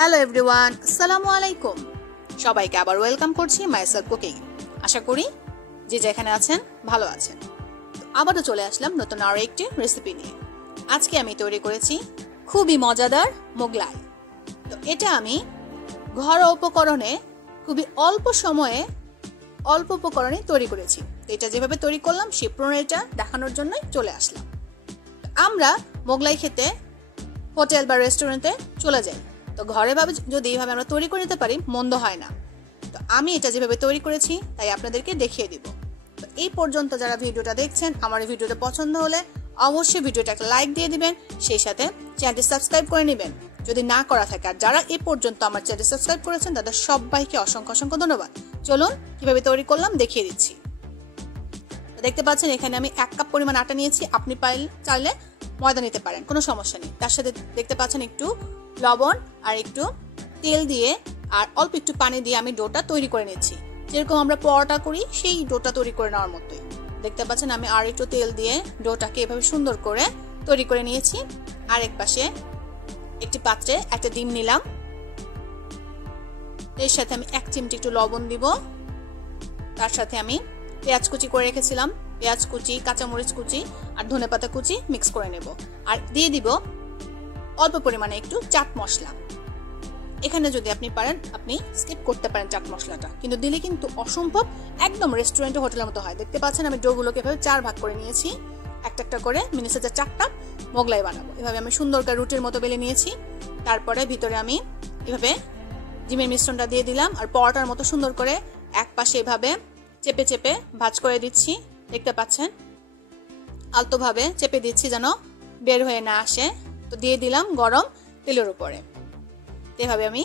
Hello everyone, আসসালামু আলাইকুম। সবাইকে আবার ওয়েলকাম করছি মাইসেলফ কুকিং। আশা করি যে যেখানে আছেন ভালো আছেন। আবারও চলে আসলাম নতুন আরো একটি রেসিপি নিয়ে। আজকে আমি তৈরি করেছি খুবই মজাদার মোগলাই। তো এটা আমি ঘরোয়া উপকরণে খুবই অল্প সময়ে অল্প উপকরণে তৈরি করেছি। তো এটা যেভাবে তৈরি করলাম সেই প্রণালীটা দেখানোর জন্যই চলে আসলাম। আমরা মোগলাই খেতে হোটেল বা রেস্টুরেন্টে চলে যাই, তো ঘরে ভাবে যদি এইভাবে আমরা তৈরি করে নিতে পারি মন্দ হয় না। তো আমি এটা যেভাবে তৈরি করেছি তাই আপনাদেরকে দেখিয়ে দিব। তো এই পর্যন্ত যারা ভিডিওটা দেখছেন, আমার এই ভিডিওটা পছন্দ হলে অবশ্যই ভিডিওটা একটা লাইক দিয়ে দিবেন, সেই সাথে চ্যানেলটি সাবস্ক্রাইব করে নেবেন যদি না করা থাকে। আর যারা এই পর্যন্ত আমার চ্যানেলটি সাবস্ক্রাইব করেছেন তাদের সবাইকে অসংখ্য অসংখ্য ধন্যবাদ। চলুন কিভাবে তৈরি করলাম দেখিয়ে দিচ্ছি। দেখতে পাচ্ছেন এখানে আমি 1 কাপ পরিমাণ আটা নিয়েছি। আপনি চাইলে ময়দা নিতে পারেন, কোনো সমস্যা নেই। তার সাথে দেখতে পাচ্ছেন একটু লবণ আর একটু তেল দিয়ে আর অল্প একটু পানি দিয়ে আমি ডোটা তৈরি করে নিচ্ছি, যেরকম আমরা পরোটা করি সেই ডোটা তৈরি করে নেওয়ার মতোই। দেখতে পাচ্ছেন আমি আর একটু তেল দিয়ে ডোটাকে এভাবে সুন্দর করে তৈরি করে নিয়েছি। আর এক পাশে একটি পাত্রে একটা ডিম নিলাম, এর সাথে আমি 1 চিমটি একটু লবণ দিব। তার সাথে আমি পেঁয়াজ কুচি করে রেখেছিলাম, পেঁয়াজ কুচি, কাঁচামরিচ কুচি আর ধনেপাতা কুচি মিক্স করে নেব। আর দিয়ে দিব অল্প পরিমাণে একটু চাট মশলা। এখানে যদি আপনি পারেন আপনি স্কিপ করতে পারেন চাট মশলাটা, কিন্তু দিলে কিন্তু অসম্ভব একদম রেস্টুরেন্টে হোটেলের মতো হয়। দেখতে পাচ্ছেন আমি ডোগুলোকে এভাবে 4 ভাগ করে নিয়েছি, একটা একটা করে মিনি সাইজের 4টা মোগলাই বানাবো। এভাবে আমি সুন্দর করে রুটির মতো বেলে নিয়েছি। তারপরে ভিতরে আমি এভাবে ডিমের মিশ্রণটা দিয়ে দিলাম আর পরোটার মতো সুন্দর করে এক পাশে এভাবে চেপে চেপে ভাঁজ করে দিচ্ছি। দেখতে পাচ্ছেন আলতোভাবে চেপে দিচ্ছি যেন বের হয়ে না আসে। তো দিয়ে দিলাম গরম তেলের উপরে। এভাবে আমি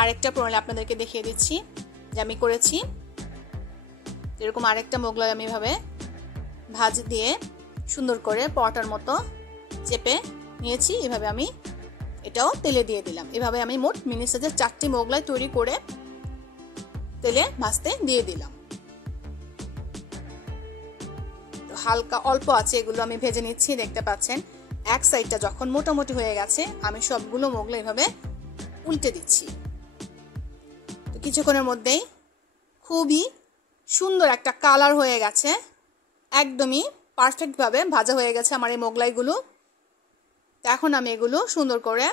আরেকটা প্রণালী আপনাদেরকে দেখিয়ে দিচ্ছি যে আমি করেছি। এরকম আরেকটা মোগলাই আমি এভাবে ভাঁজ দিয়ে সুন্দর করে পরোটার মতো চেপে নিয়েছি। এভাবে আমি এটাও তেলে দিয়ে দিলাম। এভাবে আমি মোট মিনি সাইজের 4টি মোগলাই তৈরি করে তেলে ভাজতে দিয়ে দিলাম। হালকা অল্প আছে, এগুলো আমি ভেজে নিচ্ছি। দেখতে পাচ্ছেন এক সাইডটা যখন মোটামুটি হয়ে গেছে আমি সবগুলো মোগলাই এভাবে উল্টে দিচ্ছি। তো কিছুক্ষণের মধ্যেই খুবই সুন্দর একটা কালার হয়ে গেছে, একদমই পারফেক্ট ভাবে ভাজা হয়ে গেছে আমার এই মোগলাইগুলো। তো এখন আমি এগুলো সুন্দর করে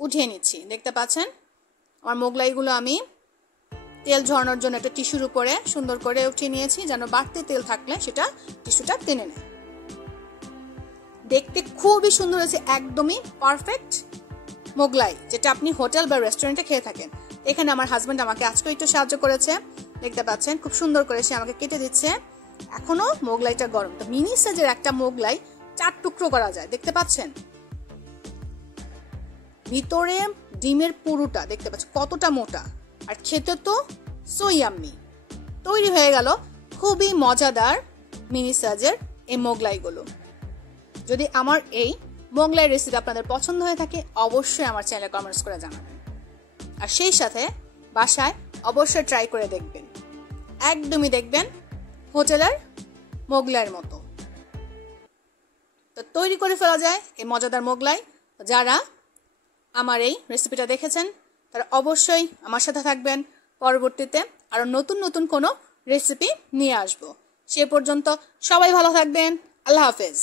উঠিয়ে নিচ্ছি। দেখতে পাচ্ছেন আমার মোগলাইগুলো আমি তেল ঝরানোর জন্য একটা টিস্যুর উপরে সুন্দর করে উঠিয়ে নিয়েছি, যেন বাড়তি তেল থাকলে সেটা টিস্যুটা টেনে নেয়। দেখতে খুবই সুন্দর হয়েছে, একদমই পারফেক্ট মোগলাই যেটা আপনি হোটেল বা রেস্টুরেন্টে খেয়ে থাকেন। এখানে আমার হাজবেন্ড আমাকে আজকে একটু সাহায্য করেছে। দেখতে পাচ্ছেন খুব সুন্দর করে সে আমাকে কেটে দিচ্ছে। এখনো মোগলাইটা গরম। তো মিনি সাইজের একটা মোগলাই 4 টুকরো করা যায়। দেখতে পাচ্ছেন ভিতরে ডিমের পুরোটা দেখতে পাচ্ছেন কতটা মোটা, আর খেতে তো সো ইয়াম্মি। তৈরি হয়ে গেল খুবই মজাদার মিনি সাইজের এই মোগলাইগুলো। যদি আমার এই মোগলাই রেসিপি আপনাদের পছন্দ হয়ে থাকে অবশ্যই আমার চ্যানেলে কমেন্টস করে জানাবেন। আর সেই সাথে বাসায় অবশ্যই ট্রাই করে দেখবেন, একদমই দেখবেন হোটেলের মোগলাইয়ের মতো। তো তৈরি করে ফেলা যায় এই মজাদার মোগলাই। যারা আমার এই রেসিপিটা দেখেছেন তারা অবশ্যই আমার সাথে থাকবেন। পরবর্তীতে আরো নতুন নতুন কোনো রেসিপি নিয়ে আসবো। সে পর্যন্ত সবাই ভালো থাকবেন। আল্লাহ হাফেজ।